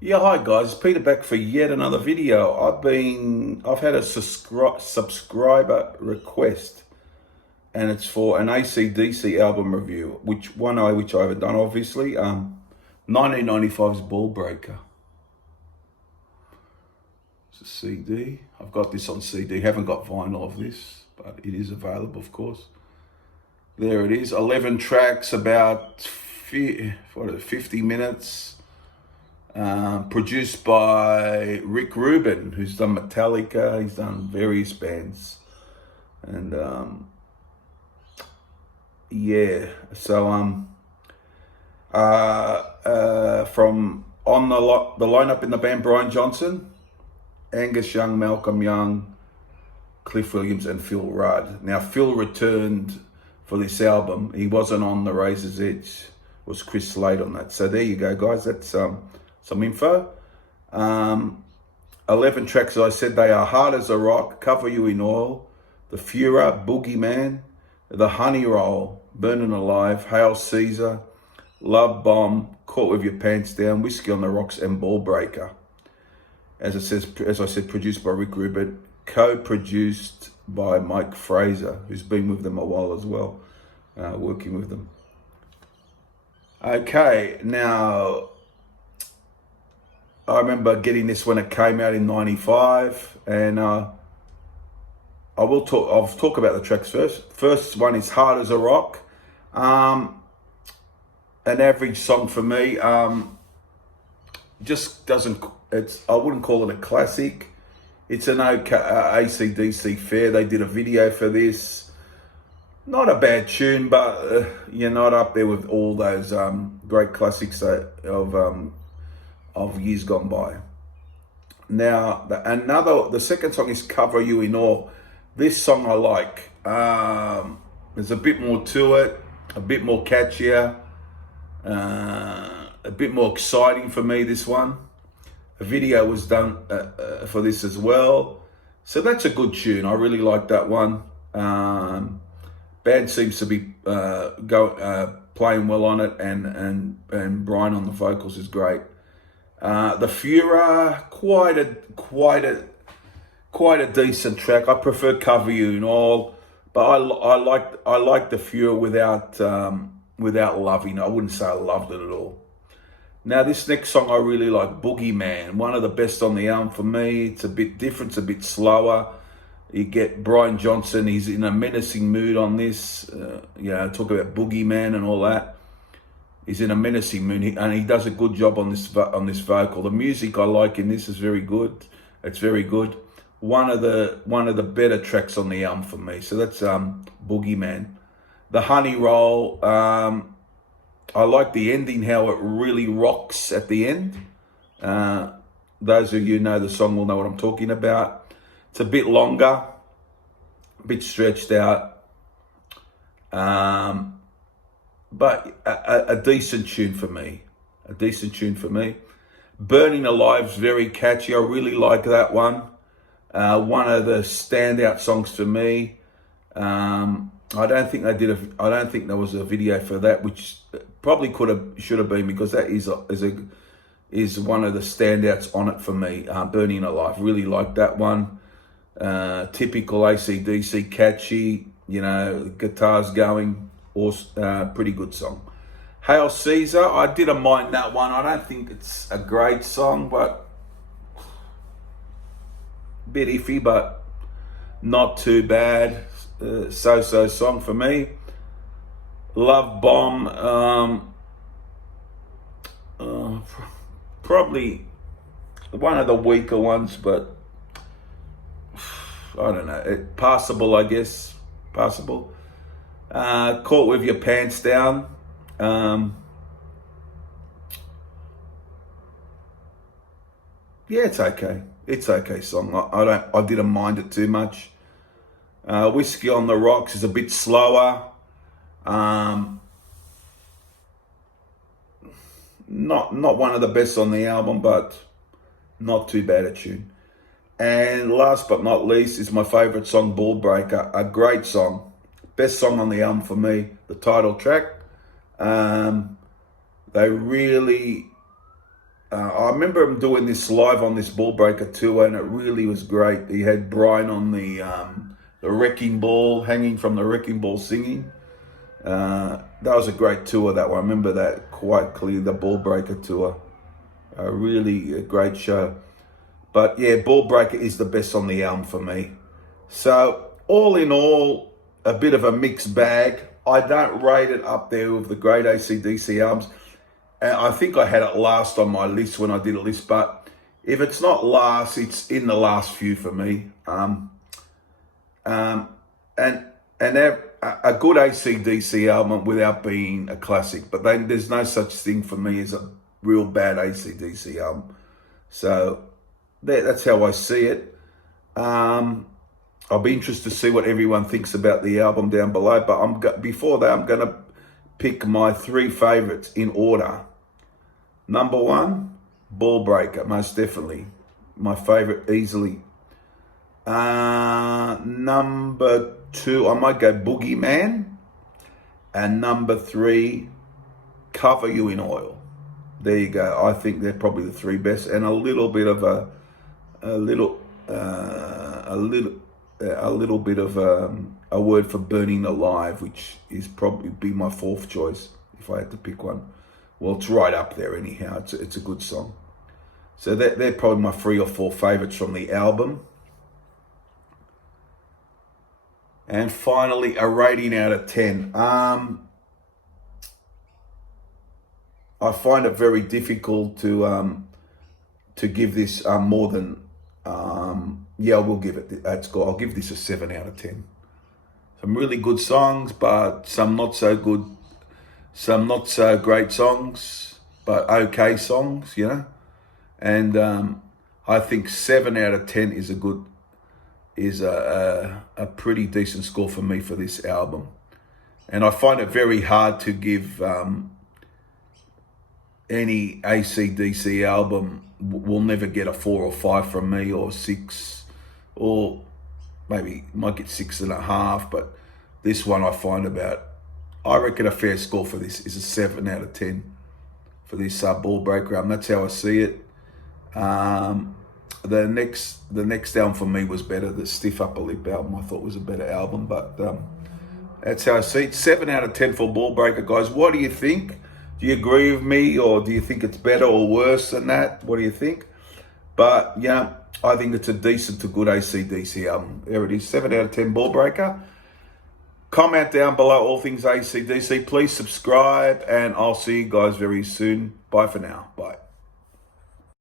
Yeah, hi guys, it's Peter back for yet another video. I've had a subscriber request, and it's for an AC/DC album review, which I haven't done obviously. 1995's Ballbreaker. It's a CD. I've got this on CD. Haven't got vinyl of this, but it is available, of course. There it is. 11 tracks, about 50 minutes. Produced by Rick Rubin, who's done Metallica. He's done various bands, and yeah. So from on the lineup in the band: Brian Johnson, Angus Young, Malcolm Young, Cliff Williams, and Phil Rudd. Now Phil returned for this album. He wasn't on the Razor's Edge. It was Chris Slade on that. So there you go, guys. That's some info. 11 tracks, as I said, they are Hard as a Rock, Cover You in Oil, The Furor, Boogeyman, The Honey Roll, Burning Alive, Hail Caesar, Love Bomb, Caught With Your Pants Down, Whiskey on the Rocks, and Ballbreaker. As I said, produced by Rick Rubin, co-produced by Mike Fraser, who's been with them a while as well, working with them. Okay, now I remember getting this when it came out in '95, and I'll talk about the tracks first. First one is Hard as a Rock. An average song for me. Just doesn't. I wouldn't call it a classic. It's an okay AC/DC fare. They did a video for this. Not a bad tune, but you're not up there with all those great classics of years gone by. Now, the second song is Cover You in Oil. This song I like. There's a bit more to it, a bit more catchier, a bit more exciting for me, this one. A video was done for this as well. So that's a good tune. I really like that one. Band seems to be playing well on it, and Brian on the vocals is great. The Furor, quite a decent track. I prefer Cover You in Oil, but I like the Furor without loving it. I wouldn't say I loved it at all. Now this next song I really like, Boogeyman, one of the best on the album for me. It's a bit different, it's a bit slower. You get Brian Johnson, he's in a menacing mood on this. Talk about Boogeyman and all that. He's in a menacing mood, and he does a good job on this vocal. The music I like in this is very good. It's very good. One of the better tracks on the album for me. So that's Boogeyman. The Honey Roll. I like the ending, how it really rocks at the end. Those of you who know the song will know what I'm talking about. It's a bit longer, a bit stretched out. But a decent tune for me. A decent tune for me. Burning Alive's very catchy. I really like that one. One of the standout songs for me. I don't think there was a video for that, which probably should have been, because that is one of the standouts on it for me. Burning Alive. Really like that one. Typical AC/DC, catchy. Guitars going. Pretty good song. Hail Caesar, I didn't mind that one. I don't think it's a great song, but a bit iffy, but not too bad. So song for me. Love Bomb, probably one of the weaker ones, but I don't know. Passable, I guess. Passable. Caught With Your Pants Down. Yeah, it's okay. It's okay song. I didn't mind it too much. Whiskey on the Rocks is a bit slower. Not one of the best on the album, but not too bad a tune. And last but not least is my favorite song, Ballbreaker. A great song. Best song on the album for me, the title track. They really I remember him doing this live on this Ballbreaker tour, and it really was great. He had Brian on the wrecking ball, hanging from the wrecking ball, singing. That was a great tour. That one, I remember that quite clearly. The Ballbreaker tour, really a great show. But yeah, Ballbreaker is the best on the album for me. So all in all, a bit of a mixed bag. I don't rate it up there with the great AC/DC albums. I think I had it last on my list when I did a list, but if it's not last, it's in the last few for me. And a good AC/DC album without being a classic, but then there's no such thing for me as a real bad AC/DC album. So that's how I see it. I'll be interested to see what everyone thinks about the album down below. But before that, I'm going to pick my 3 favorites in order. Number 1, Ballbreaker, most definitely. My favorite easily. Number 2, I might go Boogeyman. And number 3, Cover You in Oil. There you go. I think they're probably the 3 best. And a little bit of a word for Burning Alive, which is probably be my 4th choice if I had to pick one. Well, it's right up there anyhow. It's a good song. So they're probably my 3 or 4 favorites from the album. And finally, a rating out of 10. I find it very difficult to give this more than. Yeah, I will give it. That's good. I'll give this a 7 out of 10. Some really good songs, but some not so good. Some not so great songs, but okay songs, you know. And I think 7 out of 10 is a pretty decent score for me for this album. And I find it very hard to give any AC/DC album will never get a 4 or 5 from me, or 6, or maybe might get 6.5. But this one I reckon a fair score for this is a 7 out of 10 for this Ballbreaker album. That's how I see it. The next album for me was better. The Stiff Upper Lip album I thought was a better album, but that's how I see it. 7 out of 10 for Ballbreaker, guys. What do you think? Do you agree with me, or do you think it's better or worse than that? What do you think? But yeah, I think it's a decent to good AC/DC album. There it is, 7 out of 10 Ballbreaker. Comment down below all things AC/DC. Please subscribe, and I'll see you guys very soon. Bye for now. Bye.